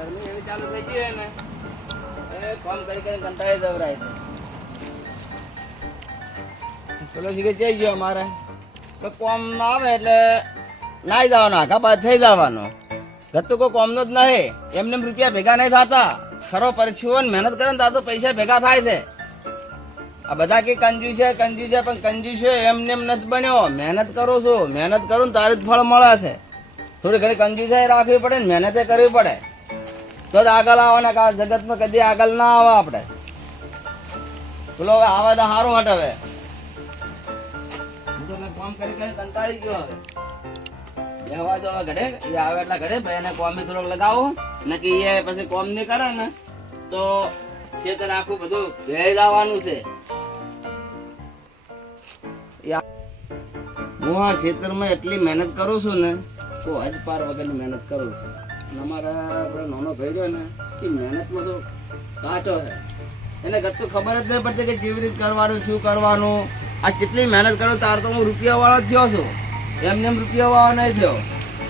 ગરમી એવી ચાલુ થઈ ગઈ ને જઈ ગયો અમારે? તો કોમ આવે એટલે ના જવાનો આખા પાસ થઈ જવાનો. ગતું કોઈ કોમનો જ નહીં. એમને રૂપિયા ભેગા નહીં થતા. ખરો પરછીઓ ને મહેનત કરે ને તો પૈસા ભેગા થાય છે. આ બધા કે કંજુ છે કંજુ છે, પણ કંજુ છે, એમને એમ નથી બન્યો. મહેનત કરું છું. મહેનત કરું ને તારે જ ફળ મળે છે. થોડી ઘણી કંજુસાઈ રાખવી પડે ને મહેનતે કરવી પડે. તો આગળ આવવાના કારણ જગતમાં કદી આગળ ના આવે આપણે. બોલો, હવે આવે તો સારું હટ હવે. હું કરી કરી કંટાળી ગયો હવે. ઘડે આવે એટલા ઘડે એને કોમે થોડોક લગાવો. નકી એ પછી કોમ નહીં કરે ને, તો ખેતર આખું બધું ભેળાઈ જવાનું છે. હું આ ખેતરમાં એટલી મહેનત કરું છું ને, તો હજ પાર વગરની મહેનત કરું છું. અમારા આપણે નાનો ભાઈ રહ્યો ને એ મહેનતમાં તો કાચો એને ગતું ખબર જ નહીં પડતી કે કેવી રીતે કરવાનું, શું કરવાનું. આ કેટલી મહેનત કરો, તાર તો હું રૂપિયા વાળો જ થયો છું. એમને એમ રૂપિયા વાળો નહીં થયો.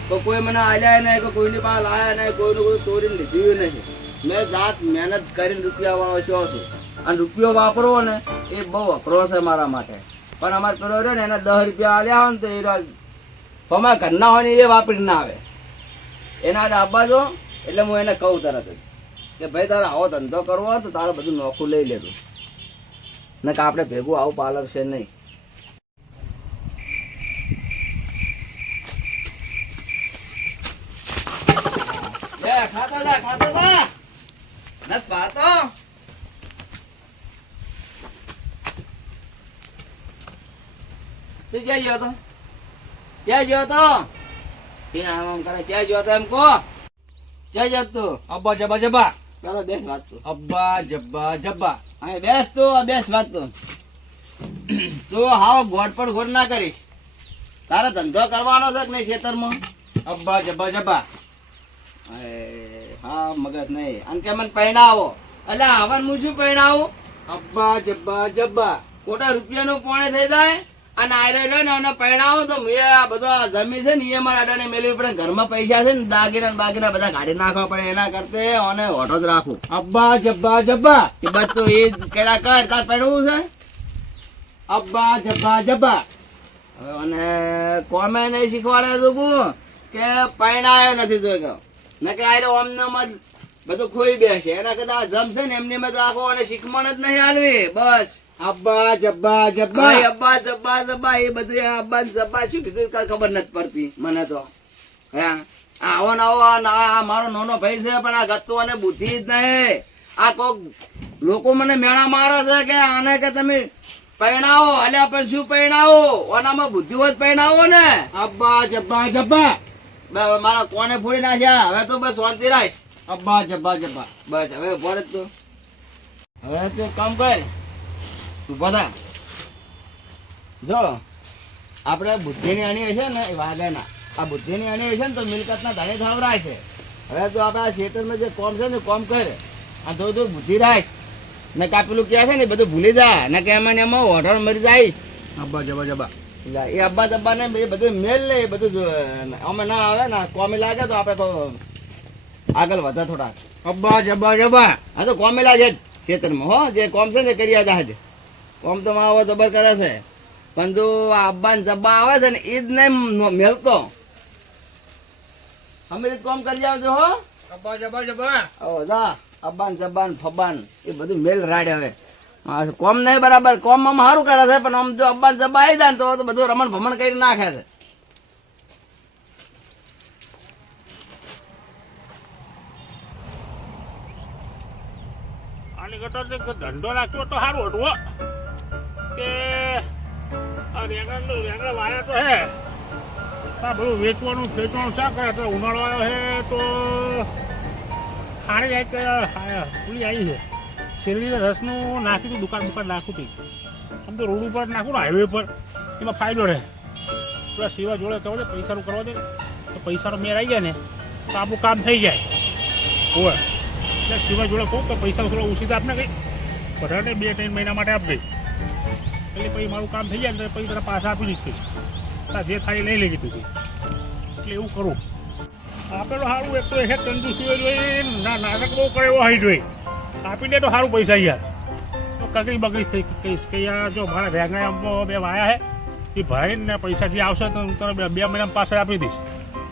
તો કોઈ મને આલ્યા નહીં કે કોઈની પાસે લાયા નહીં, કોઈનું કોઈ ચોરીને લીધું નહીં. મેં જાત મહેનત કરીને રૂપિયા વાળો થયો છું. અને રૂપિયો વાપરવો ને, એ બહુ અઘરો છે મારા માટે. પણ અમારે પેલો રહ્યો ને, એને દસ રૂપિયા આલ્યા હોય ને, તો એ અમારા ઘરના હોય ને, એ વાપરી ના આવે. એના જ આપવા દો એટલે હું એને કહું તરત જ કે ભાઈ તારે આવો ધંધો કરવો તો તારે બધું નોખું લઈ લેતું ને કે આપણે ભેગું આવું પાલર છે નહીં ખાતો જા, જા. નથ પાડતો. તું ક્યાં ગયો તો ક્યાં ગયો તો એ આમ આમ કરે ક્યાં ગયો તો એમ કહો. ક્યાં જત તું. અબ્બા જબ્બા ચાલો બેસ વાત તું. અબ્બા જબ્બા જબ્બા. અહીં બેસ તું આ બેસ વાત તું. તું હાવ ગોડ પર ગોડ ના કરીશ. તારે ધંધો કરવાનો છે કે નહીં ખેતરમાં? અબ્બા જબ્બા જબ્બા. હા મગજ નહીં. અને કે મને પૈણાવો એટલે આવન હું શું પૈણાવું અબ્બા જબ્બા જબ્બા. ખોટા રૂપિયાનું પોણે થઈ જાય? અને આયરો રહ્યો ને અને પૈણાવો તો મેં આ બધો જમી છે ને એ મારા આડાને મેળવી પડે ઘરમાં પૈસા છે ને દાગીના બાકીના બાગીના બધા કાઢી નાખવા પડે એના કરતે અને ઓટો જ રાખું. અબ્બા જબ્બા જબ્બા. એ તો એ કેડા કર તાર પૈણવું છે? અબ્બા જબ્બા જબ્બા. અને કોમે નહીં શીખવાડે તું કે પૈણાયો નથી જોઈ ને કે આયરો અમને મત બધું ખોઈ બેસે. એના કરતા જમશે ને એમની મેં આખો અને શીખમણ જ નહીં હાલવી. બસ. અબ્બા જબ્બા જબ્બા. અબ્બા જબ્બા જબ્બા એ બધું અબ્બા જબ્બા શું કીધું કાંઈ ખબર નથી પડતી મને તો. હે? આવો ને આવો આ મારો નાનો ભાઈ છે પણ આ ગત્તુ અને બુદ્ધિ જ નહીં. આ કોક લોકો મને મેણા મારે છે કે આને કે તમે પહેણાવો અલ્યા પણ શું પહેણાવો? ઓનામાં બુદ્ધિ હોય પહેણાવો ને. અબ્બા જબ્બા જબ્બા. મારા કોને ફોડી નાખ્યા? હવે તો બસ શાંતિ રાખ. અબ્બા જબ્બા જબ્બા. બસ હવે ભરત તો. હવે તું કામ કર. તું બધા જો આપણે બુદ્ધિની અણી છે ને એ વાઘાના. આ બુદ્ધિની અણી છે ને તો મિલકતના ધણી થવરાય છે હવે તો આપણે ખેતરમાં જે કોમ છે ને કોમ કરે. આ થોડું થોડું બુદ્ધિ રાખ. ને કાં પેલું કહે છે ને બધું ભૂલી જા. ને કે એમાં ને એમાં ઓઢણ મરી જાય. અબ્બા જબા જબા. એ અબ્બા દબ્બા ને એ બધું મેલ લે એ બધું અમે ના આવે ને કોમે લાગે તો આપણે તો આગળ વધે થોડા અબ્બા જબા જબા. હા તો કોમે લાગે ખેતરમાં હો. જે કોમ છે ને કરી આજા કોમ તો માવો જબર કરે છે. પણ જો આ ને જબ્બા આવે છે ને એ જ નહીં મેલતો. અમે કોમ કરી આવજો હો. અબ્બા જબ્બા જબ્બા. ઓ જા અબ્બાન જબ્બાન ફબ્બાન એ બધું મેલ રાડે હવે. કોમ નહીં બરાબર કોમ આમ સારું કરે છે પણ આમ જો અબ્બાન જબ્બા આવી જાય ને તો બધું રમણ ભમણ કરી નાખે છે. આની ધંધો નાખ્યો તો સારું હતું. કે આ રેંગણ રેંગણ વાયા તો હે. આ બધું વેચવાનું વેચવાનું શા કરે? તો ઉનાળો આવ્યો હે, તો ખાણી એક પૂરી આવી છે શેરડીને રસનું નાખી હતું દુકાન દુકાન નાખું તી. આમ તો રોડ ઉપર નાખું ને હાઈવે પર એમાં ફાયદો રહે. પેલા સેવા જોડે કહો છે પૈસાનું કરવા દે. તો પૈસાનો મેર આવી જાય ને, તો આપણું કામ થઈ જાય. હોય એટલે સેવા જોડે કહું તો પૈસા થોડો ઓછી આપને કંઈ. બધાને બે ત્રણ મહિના માટે આપજે. એટલે પછી મારું કામ થઈ જાય ને પછી તને પાછા આપી કંઈ જે થાય લઈ લેજે તું. એટલે એવું કરું. આપેલો સારું એક તો એ તંદુસ્તી જોઈએ ના નાટક બહુ કરે એવો હાઈ જોઈ. આપી દે તો સારું પૈસા યાર તો કકડી બકડી થઈ કહીશ કે યાર, જો મારા રેંગણા બે વાયા હે, એ ભાઈને પૈસા જે આવશે તો હું તને બે મહિનામાં પાછળ આપી દઈશ.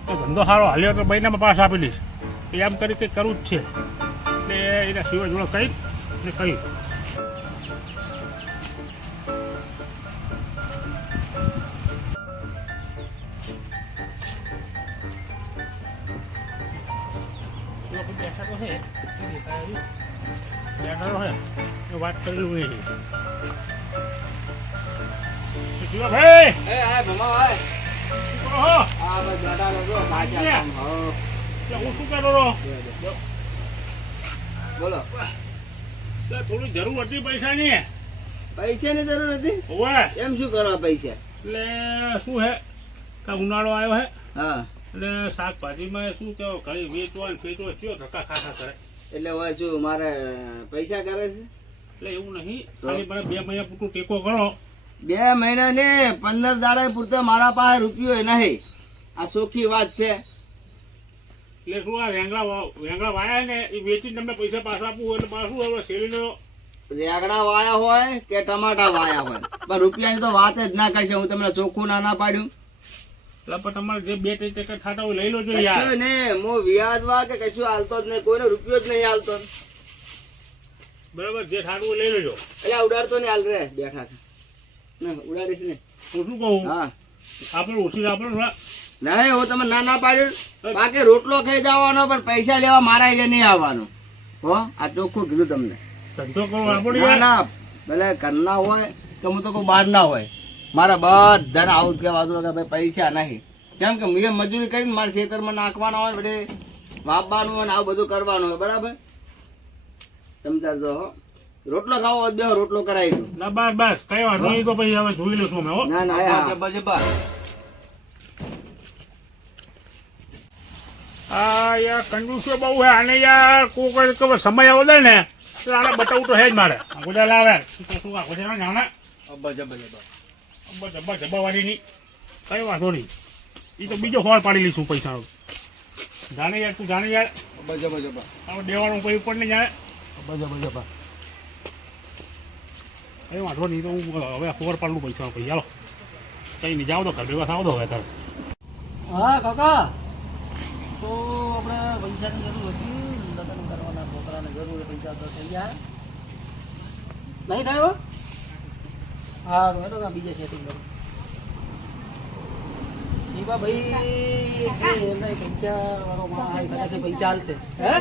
તો ધંધો સારો હાલ્યો તો મહિનામાં પાછા આપી દઈશ. એમ કરી કંઈક કરવું જ છે. એટલે એના સિવાય જોડે કહી ને કહ્યું વાત કરેલું ભાઈ એ હાય ભમા ભાઈ આ ક્યાં? કામ. હો. હું શું કરો રહો બોલો થોડી જરૂર હતી પૈસાની પૈસાની જરૂર હતી ઓવે એમ શું કરવા પૈસા એટલે શું હે કા ઉનાળો આવ્યો હે હા એટલે શાકભાજીમાં શું કહેવાય ઘણી વેચવા ને ફેંચવા ચિયો ધક્કા ખાતા કરે? એટલે હવે જો મારે પૈસા કરે છે? એટલે એવું નહીં ખાલી મને બે મહિના પૂરતું ટેકો કરો બે મહિના ને પંદર દાડા પૂરતા મારા પાસે રૂપિયો નહીં. આ સોખી વાત છે. એટલે શું આ વેંગડા વેંગડા વાયા ને એ વેચીને તમે પૈસા પાછા આપવું એટલે પાછું હવે શેરીનો રેગડા વાયા હોય કે ટમાટા વાયા હોય? પણ રૂપિયાની તો વાત જ ના કરશે હું તમને ચોખ્ખું ના ના પાડ્યું. એટલે તમારે જે બે ત્રણ ટકા ખાતા હોય લઈ લોજો યાર. ને મો વ્યાજવા કે કશું હાલતો જ નહીં કોઈનો રૂપિયો જ નહીં હાલતો. બરાબર જે હોય લઈ લેજો. એટલે ઉડાડતો ને હાલ રે બેઠા છે. ના ઉડાડીશ ને હું શું કહું? હા. આપણે ઓછી આપણે થોડા. નહીં હું તમે ના ના પાડ્યું. બાકી રોટલો ખાઈ જવાનો પણ પૈસા લેવા મારા એટલે નહીં આવવાનું. હો આ ચોખ્ખું કીધું તમને. ધંધો કરો આપણે ના ના ભલે ઘરના હોય તો હું તો કોઈ બહાર ના હોય. મારા બધાને આવું જ કહેવાતું કે ભાઈ પૈસા નહીં. કેમ કે મેં મજૂરી કરીને મારે ખેતરમાં નાખવાના હોય બધે વાપવાનું હોય ને આવું બધું કરવાનું હોય બરાબર? સમજા જો રોટલો ખાવો હોય તો રોટલો કરાવી દો ના બસ બસ. કઈ વાંધો નહીં તો પછી હવે જોઈ લઈશું અમે હો. ના ના. જબા જબા આ યાર કંજૂસો બહુ હે આને યાર કોઈ કોઈ સમય આવો દે ને તો આને બતાવું તો હે જ મારે. ગુજરાત લાવે શું આંગુજા જાણે અબ્બા જબા જબા અબ્બા જબ્બા જબ્બાવાળી ની કઈ વાંધો નહીં. એ તો બીજો હોળ પાડી લઈશું પૈસાનો. જાણે યાર તું જાણે યાર. અબ્બા જબા જબા. દેવાનું કોઈ ઉપર નહીં જાણે અબ્બા જબા કઈ વાંધો નહીં તો હું હવે ખબર પાડું પૈસા પછી. ચાલો કઈ નહીં જાઓ તો ઘર ભેગા થાવ તો હવે તારે. હા કાકા. તો આપણે પૈસાની જરૂર હતી. લગ્ન કરવાના છોકરાને જરૂર પૈસા તો થઈ ગયા. નહીં થયો? હા હેડો કાં બીજે સેટિંગ કરું. શિવા ભાઈ કે એમને પૈસા વાળો માણસ કદાચ પૈસા હાલશે હે?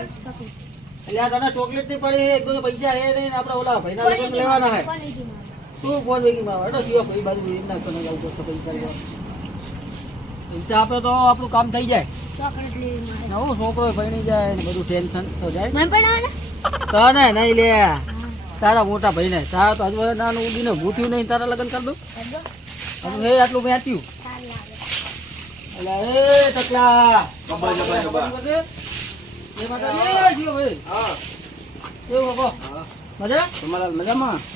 એટલે તને ચોકલેટની પડી એક તો પૈસા હે નહીં આપણે ઓલા ભાઈના લગ્ન લેવાના હે. શું ફોન વેગી માં હેડો શિવા ભાઈ બાજુ એમના કને જવું પડશે પૈસા લેવા. પૈસા આપે તો આપણું કામ થઈ જાય. નવો છોકરો ભણી જાય ને બધું ટેન્શન તો જાય. તને નહીં લે. તારા મોટા ભાઈ ને તારા તો હજુ નાનું ઉડીને ઊભું થયું નહીં તારા લગ્ન કરી દઉં. હજુ હે આટલું વેચ્યું. એટલે એ ટકલા. તમારા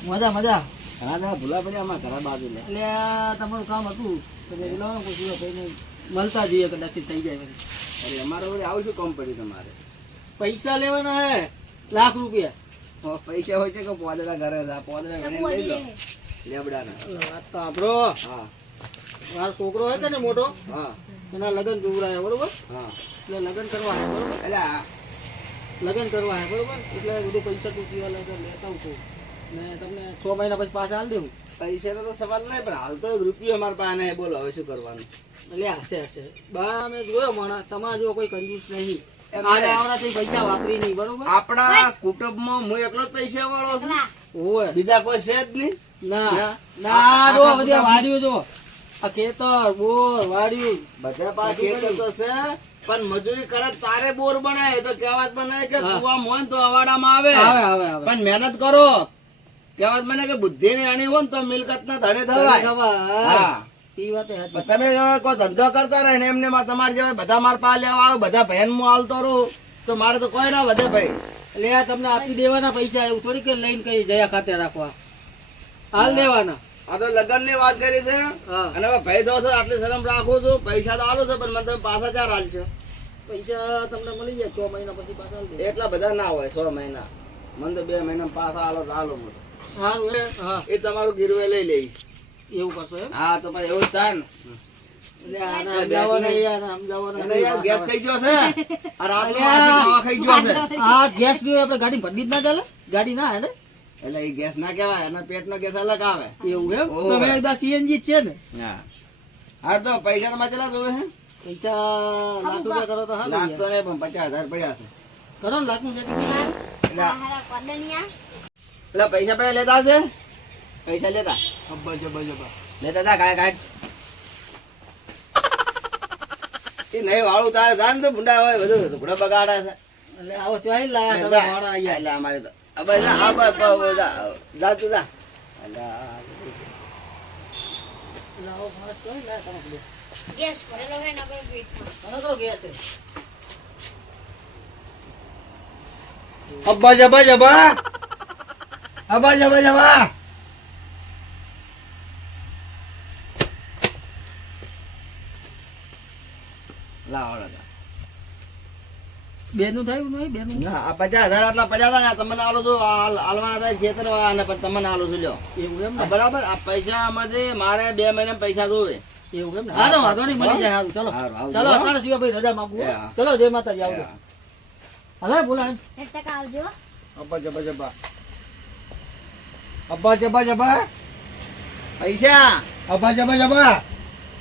મજા મજા. ઘણા દાડા ભૂલા પડ્યા અમારા બાજુ લે એટલે આ તમારું કામ હતું. મેં મળતા જઈએ કદાચ થઈ જાય અરે અમારે આવું શું કામ પડ્યું તમારે. પૈસા લેવાના હે લાખ રૂપિયા. પૈસા હોય છે કે પોદડા ઘરે હતા પોદડા ઘરે લઈ લો. લેબડાના. વાત તો આપણો હા. મારો છોકરો હોય ને મોટો? હા. એના લગ્ન જોવરાય બરોબર? હા. એટલે લગ્ન કરવા આવ્યો બરોબર? એટલે આ લગ્ન કરવા આવ્યો બરોબર? એટલે બધું પૈસા તું સિવાય લગન લેતા હું છું. ને તમને છ મહિના પછી પાછા હાલ દેવું. પૈસાનો તો સવાલ નહીં પણ હાલ તો રૂપિયો અમારા પાસે નહીં. બોલો હવે શું કરવાનું? એટલે હશે હશે બા અમે જોયો મણા. તમારા જો કોઈ કંજૂસ નહીં. આપણા કુટુંબમાં હું એકલો જ પૈસા વાળો છું. ઓય. બીજા કોઈ છે જ નહીં? ના. ના. જો બધી આ જો. આ ખેતર બોર વાડ્યું બધા પાસે ખેતર તો છે. પણ મજૂરી કરે તારે બોર બને એ તો કહેવાત મને કે કુવા મોન હોય ને તો અવાડામાં આવે. આવે આવે આવે. પણ મહેનત કરો. કહેવાત મને કે બુદ્ધિ ની આણી હોય ને તો મિલકત ના ધણે થવાય હા. તમે કોઈ ધંધો કરતા રહે ને એમને તમારે જેવા બધા માર પા લેવા આવે બધા બહેન હું હાલતો રહું તો મારે તો કોઈ ના વધે ભાઈ. એટલે આ તમને આપી દેવાના પૈસા એવું થોડી કે લઈને કઈ જયા ખાતે રાખવા. હાલ દેવાના. આ તો લગ્નની વાત કરી છે. અને હવે ભાઈ દો છો આટલી શરમ રાખું છું. પૈસા તો આલો છો પણ મને તમે પાછા ચાર હાલ છો. પૈસા તમને મળી જાય છ મહિના પછી પાછા એટલા બધા ના હોય છ મહિના. મને તો બે મહિના પાછા હાલો તો હાલો હા? એ તમારું ગીરવે લઈ લઈ એવું કરશો એમ? હા તો પછી એવું થાય ને. એટલે આને સમજાવો ને યાર, સમજાવો ને. એટલે યાર ગેસ ખાઈ ગયો છે. આ રાતનો વાસી ખાવા ખાઈ ગયો છે. આ ગેસ ગાડી ભરી જ ના ચાલે. ગાડી ના હે એટલે એ ગેસ ના કહેવાય એના પેટનો ગેસ અલગ આવે. એવું એમ? તમે સીએનજી છે ને. હા. તો પૈસા તમારે કેટલા જોવે છે? પૈસા લાખ રૂપિયા કરો તો લાખ તો નહીં પણ પચાસ હજાર પડ્યા છે. કરો ને લાખ setting. એટલે પૈસા પેલા લેતા છે પૈસા લેતા? અબ્બા જબા જબા લે દાદા કાય કાઢ એ નહીં વાળું તારે જાન તો ભૂંડા હોય બધું ભૂંડા બગાડે છે. એટલે આવો ચોઈ લાયા તમે વાળા આયા. એટલે અમારે તો અબે બસ આ બા બસ, જા, જા તું જા. આવો માણસ ચોઈ લાયા તમે. ગેસ ભરેલો હોય ને પેટમાં મને ગેસ અબ્બા જબા જબા અબ્બા જબા જબા લાવો. બેનું થયું નહીં બેનું? ના પચાસ હજાર આટલા પડ્યા હતા ને તમને આલો છું આલવાના હતા છેતરવા અને તમને આલો છું લ્યો. એવું એમ બરાબર આ પૈસા આમાંથી મારે બે મહિના પૈસા જોવે. એવું એમ હા તો વાંધો નહીં મળી જાય સારું ચલો. ચલો અત્યારે શિવાભાઈ રજા માંગુ ચલો જય માતાજી આવજો. હવે બોલા એમ એક ટકા આવજો. અબ્બા જબા જબા અબ્બા જબા જબા પૈસા? અબ્બા જબા જબા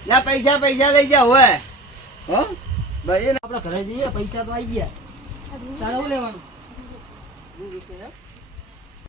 લા પૈસા પૈસા લઈ જાઓ હવે હો? ભાઈ આપડે ઘરે જઈએ પૈસા તો આવી ગયા. તારે લેવાનું?